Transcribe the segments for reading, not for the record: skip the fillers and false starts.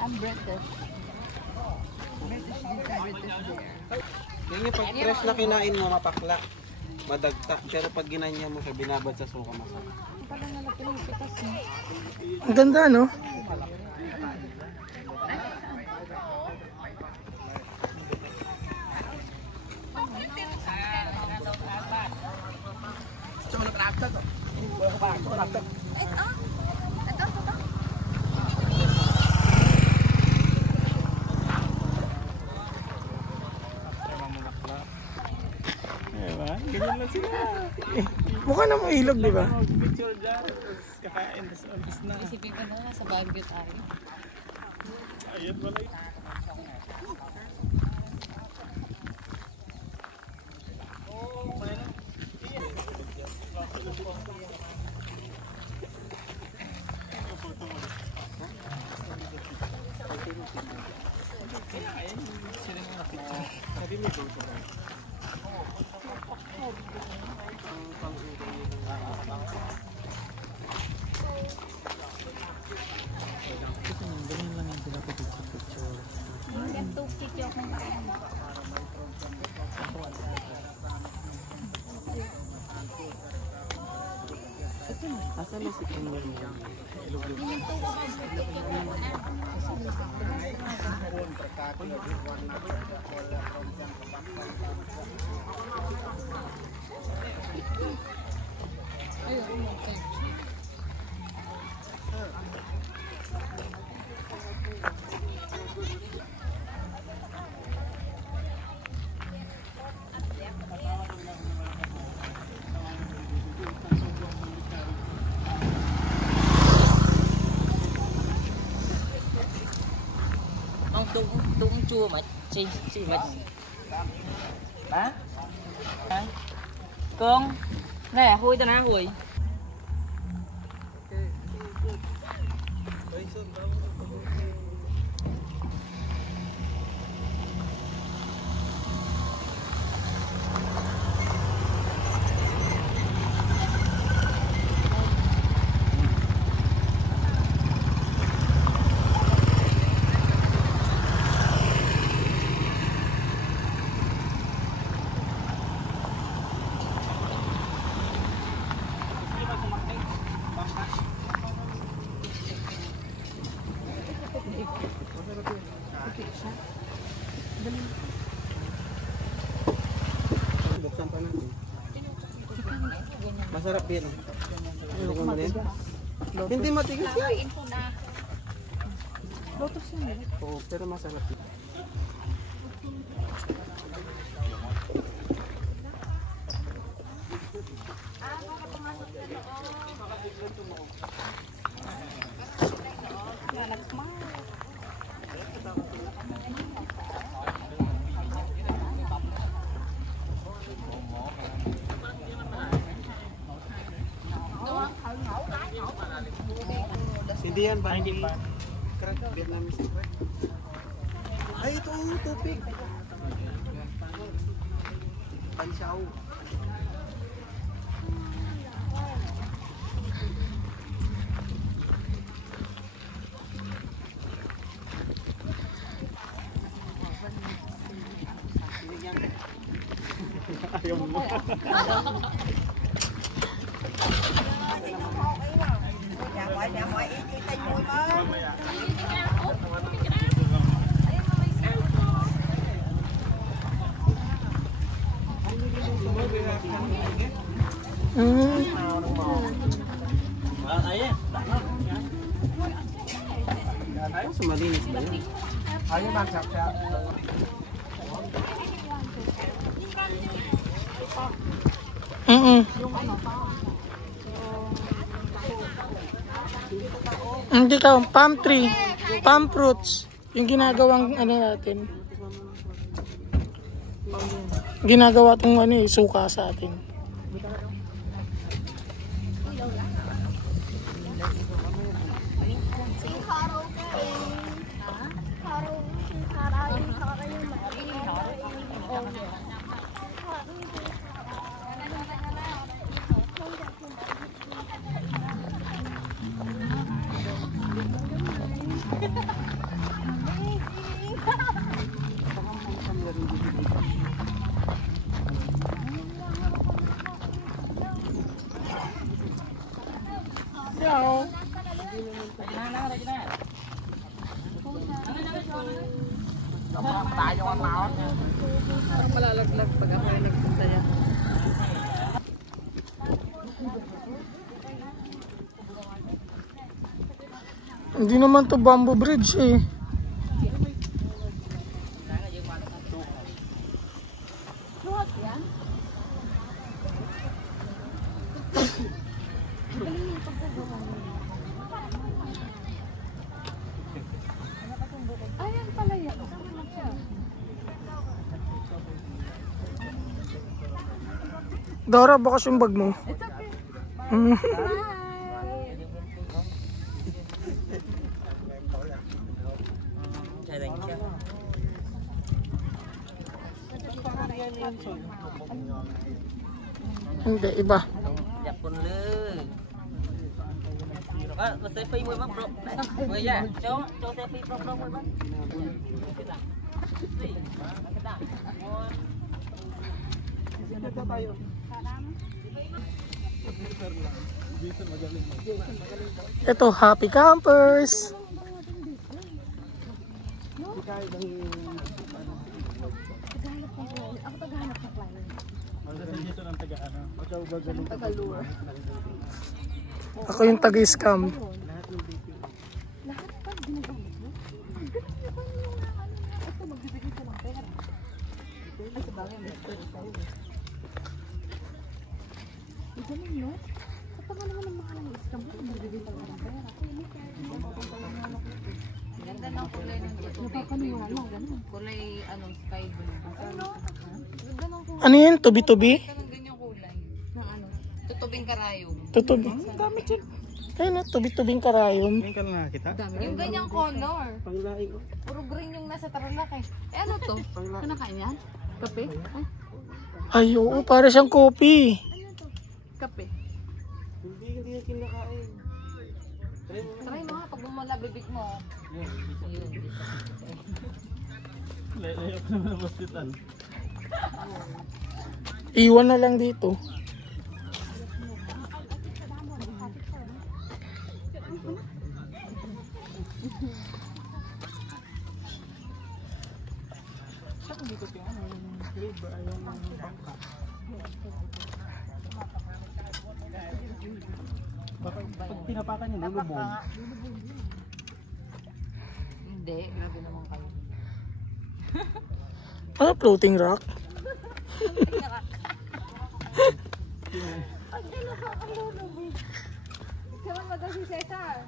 I'm British. British there. Yung pag fresh na kinain mo, mapakla. Madagta. Pero pag ginanya mo siya, binabad sa suka masarap. Ang ganda, no? Ganyan lang sila. Mukha na mailog, di ba? Picture dyan. Kakain na sa office na. Isipin ko na sa Baguio tayo. Ayun pala. Asan na si Kimber mo? Tung chua mà xì mà hả con đây là hôi tao nói hôi Masarap yan. Hindi matigas yan. Lotus yun. Oo, pero masarap yan. Hindi yan ba? Hindi ba? Crack, Vietnamese crack. Ay, ito, tupig. Pansiaw. Ayaw mo. Ayaw sa malinis ba yun? Ayaw magsap-sap. Hindi ka, palm tree, palm fruits, yung ginagawang ano natin. Ginagawa tong ano eh, suka sa atin. nagpunta yan. Hindi naman to bamboo bridge eh. Ayan pala yan. Dora, bakas yung bag mo. It's okay. Mm. Hindi, iba. Japon le. Masih free mo ba bro? Mo ya. Cho selfie bro mo ba? Ito, Happy Campers. Ako yung taga-scam. Ganda ng kulay ng kulay sky blue. Ano yun? Tubi-tubi? Ganyang kulay. Ng tutubing karayom. Tutubi. Ayun na, tubi-tubing karayom. Tingkal nga kita. Yung ganyang color. Panglaing. Puro green yung nasa Tarlac eh. Ano to? Kinakain yan? Kape? Ay, oo, para siyang kopi. Kape. Hindi yan kinakain. Try mo nga, pag bumala bibig mo. Ayun. Layok naman ang hospital. Iwan na lang dito. Pag pinapakan niya, lulubog. Hindi, grabe naman kayo. Ano, floating rock? Saman mo daw si Cesar.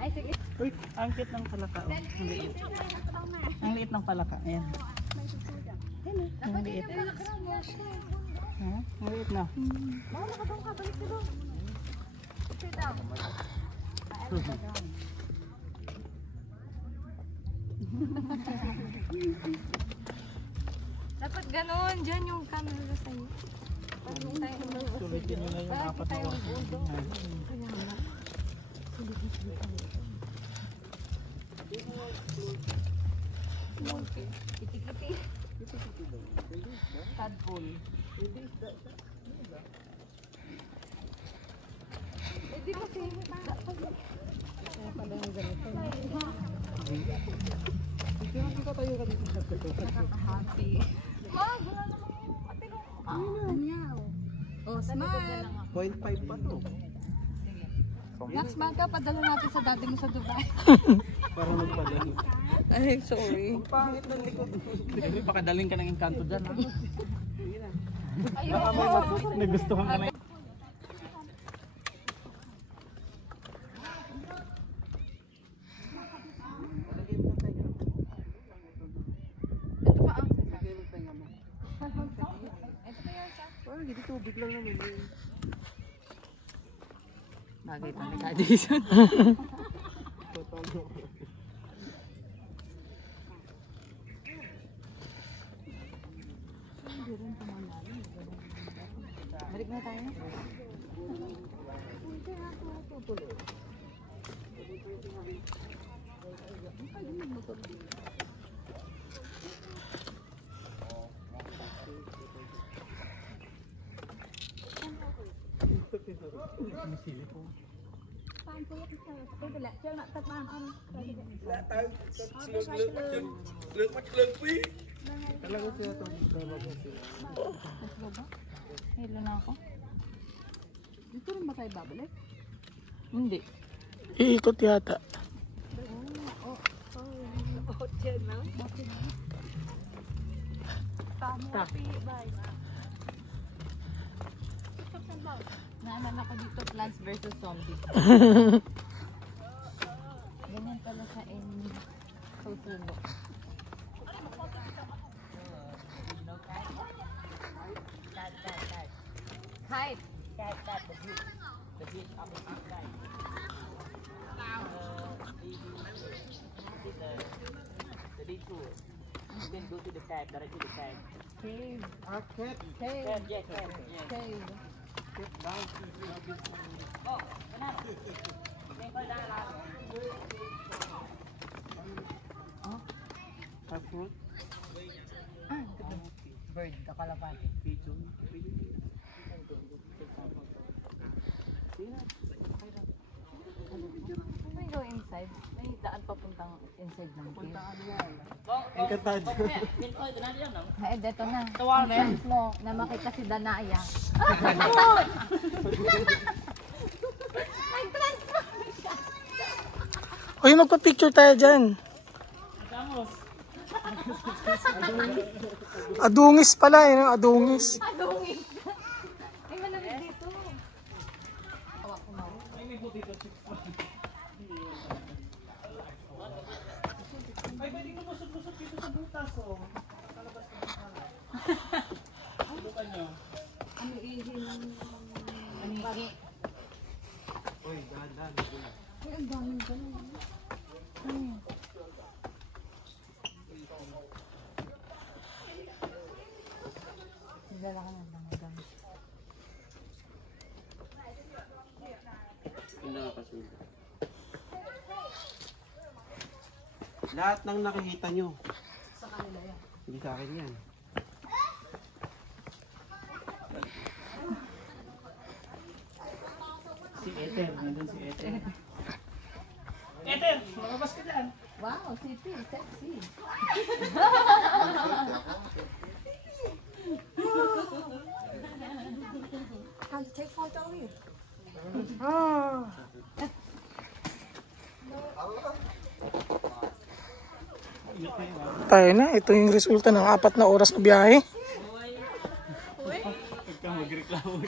Ay, sige. Uy, ang cute ng palaka. Oh. Ang liit. Ang liit ng palaka. Ayan. Ang liit. Ha? Ang liit na. Dapat ganon, dyan yung camera sa'yo. Sulitin nyo na yung apat na oras. Kiti-kiti. Tadpole. Hindi kasi nakaka-happy. Ma, wala naman yung katilong. Oh, smile. 0.5 pa to. Next month ka, padala natin sa dati mo sa Dubai. Para magpadali. Ay, sorry. Pangit ng likod. Hindi, pakadaling ka ng engkanto dyan. Ha? Ayun. Nagustuhan ka na. Ito pa ang sasabi. Ito pa yan sa. Parang hindi tubig lang naman. Bagay pa ni Kadison. Balik na tayo. Hilo na ako. Dito rin ba tayo babalik? Hindi. Iikot yata. Naalala ko dito Plants vs. Zombies. Ganyan pala sa susulo. Height. Then go to the cave, directly to the cave. Cave. Cave, yes, cave. Cave. Oh, banana. Then go down lá. Bird, kakalapan. Can we go inside? May daan papuntang inside ng cave. Encantado. Pinto ito na diyan, no? Ay, deto na. Tawal na yan. Chance mo na makita si Danaya. Uy, magpa-picture tayo dyan. Adungis pala, eh, no? Adungis. Adungin. Ay, malamig dito. Hawak ko na. Ay, pwede ko busog-busog dito sa butas, oh. Kalabas ko ng pala. Bukan nyo. Ano ihin ng... Manigi. Uy, dahan-dahan. Ay, ang daming ganun. Ay. Nagdala ka ng mga gamit. Lahat ng nakikita nyo. Sa kanila yan. Hindi sa akin yan. Si Ether, nandun si Ether. Ether, lumabas ka dyan. Wow, CP, sexy. Tayo na, ito yung resulta ng 4 na oras na biyahe. Huwag kang magreklamo.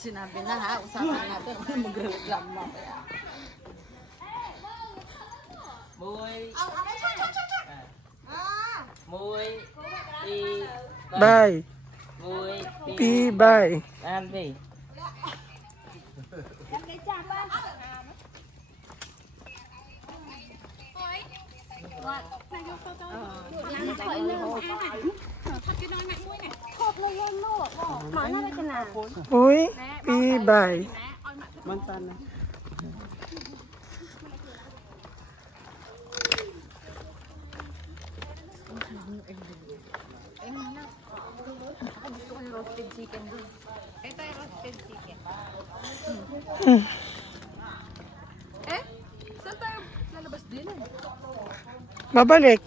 Sinabi na ha, usapan natin. Magre-reklamo mamaya. Muy. Muy. Bye. Muy. Bye. Ambi. Uy, bye. Mantana. Ako gusto ko yung roasted chicken doon. Ito yung roasted chicken. Saan tayo lalabas din eh? Babalik.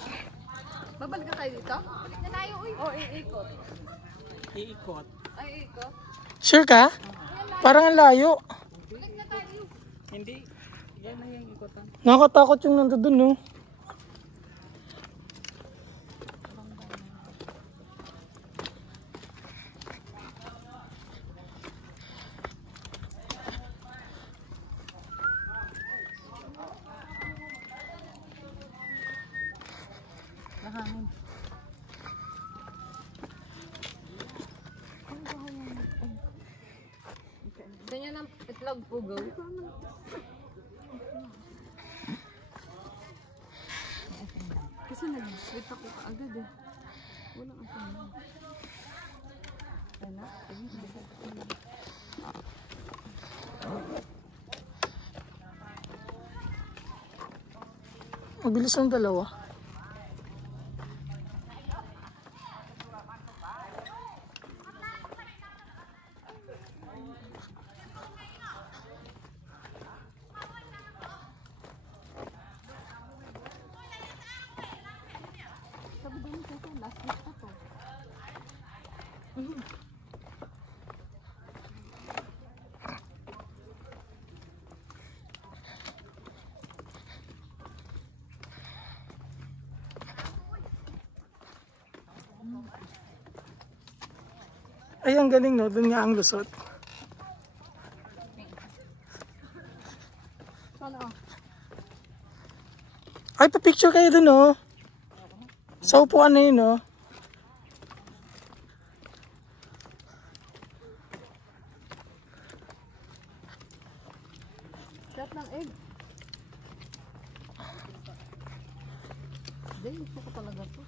Babalik ka tayo dito? Balik na tayo, uy. O, iikot. Iikot. Ay, iikot. Sure ka? Parang ang layo. Balik na tayo. Hindi. Yan na yung ikotan. Nakakatakot yung nandun, no? Nahangin. Gusto niyo ng itlog pugo? Kasi nag-sweet ako kaagad eh. Walang asin. Wala. Mabilis ang dalawa. Ay, ang galing, no? Doon nga ang lusot. Ay, pa-picture kayo doon, no? Sa upuan na yun, no? Shot ng egg. Hindi, gusto ko talaga to.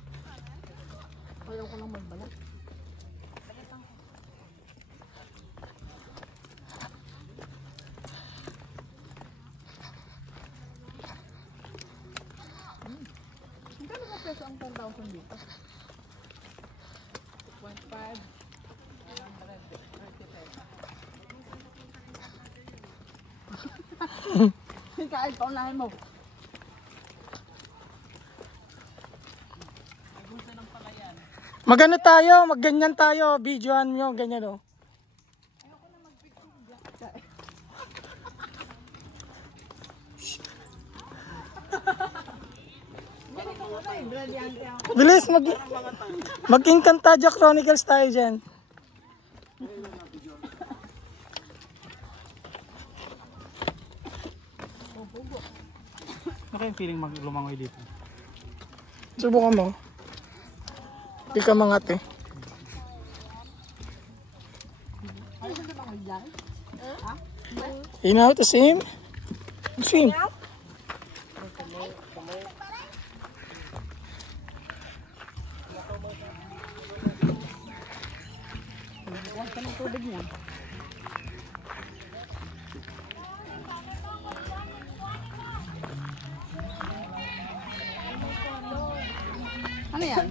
Ayaw ko lang magbalat. Magkano ba peso ang 10,000 dito? 2.5. Kain pa unahin mo. Magano tayo, magganyan tayo, videoan nyo, ganyan, oh. Bilis, mag-Encantadia Chronicles tayo dyan. Ano kayong feeling lumangoy dito? Subukan mo. Di ka mangat, eh. You know how to swim? Swim. Ano yan?